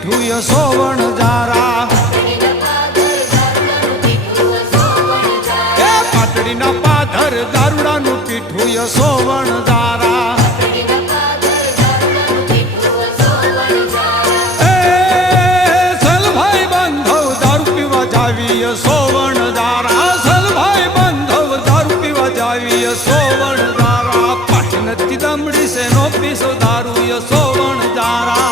પીઠું યસોવણ જારા એ પાટડીના પાધર દારૂડાનું પીઠું યસોવણ જારા એ સલભાઈ બંધવ દારૂ પીવા જાવી યસોવણ જારા સલભાઈ બંધવ દારૂ પીવા જાવી યસોવણ જારા પાટનથી દમડી સે નો પીસો દારૂ યસોવણ જારા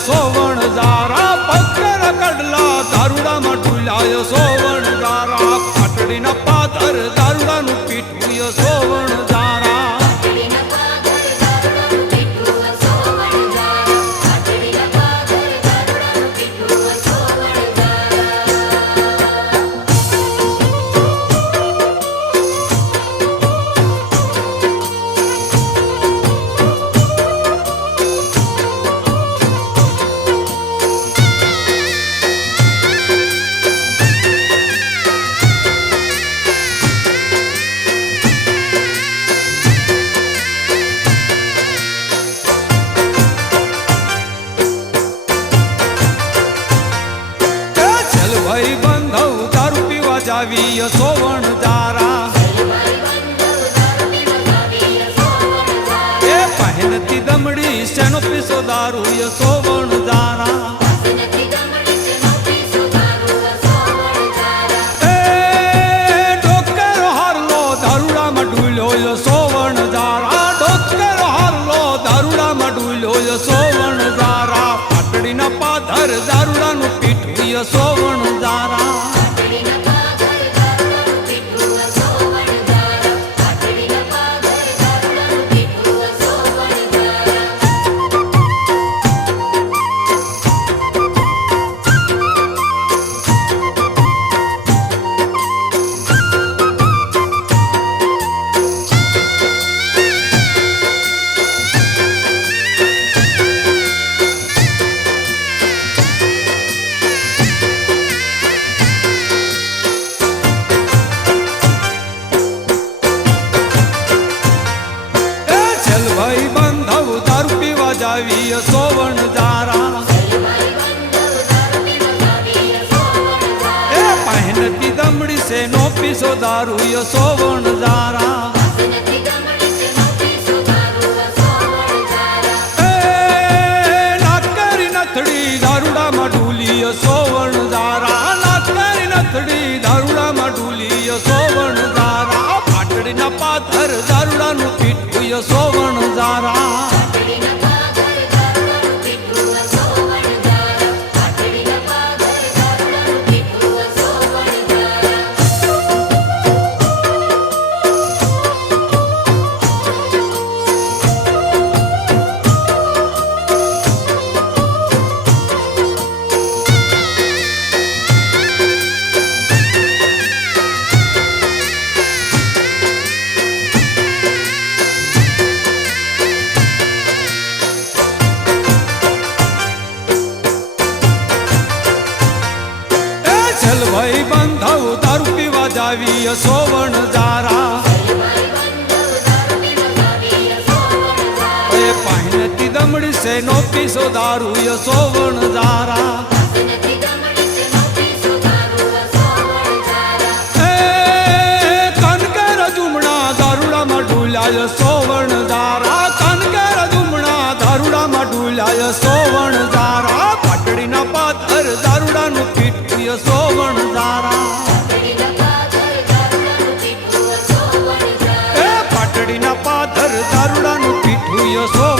સોવણ જારા પક્કર કડલા દારૂડામાં ઢુલાય સોવણ જારા પાટડીના પાદર દારૂડાનું પીઠું સોવણ જારા ભાઈ બંધવ દારૂ પીવા જાવી યસોવણ જારા એ પહેનતી દમડી શેનો પીસો દારૂ યસોવણ જારા એ ડોકર હારલો દારૂડામાં ડૂલ્યો યસોવણ જારા ડોકર હારલો દારૂડામાં ડૂલ્યો યસોવણ જારા પાટડીના પાધર દારૂડાનું પીઠું યસોવણ જારા ભાઈ બંધવ દારૂ પીવા જાવી યસોવણ જારા એ પહેનતી દમડી સે નો પીસો દારૂ યસોવણ જારા એ નાકરી નથડી દારૂડામાં ઢૂલી યસોવણ જારા નાકરી નથડી દારૂડામાં ઢૂલી યસોવણ જારા પાટડીના પાથર દારૂડાનું પીઠું યસોવણ જારા ભાઈ બંધવ દારૂ પીવા જાવી યસોવણ જારા એ પહેનતી દમડી સે નો પીસો દારૂ યસોવણ જારા એ કનકર જુમણા દારૂડામાં ઢુલ્યા યસોવણ જારા કનકર જુમણા દારૂડામાં ઢુલ્યા યસોવણ જારા પાટડીના પાથર દારૂડાનું પીઠું યસોવણ જારા એ પાટડીના પાથર દારૂડાનું પીઠું યસોવણ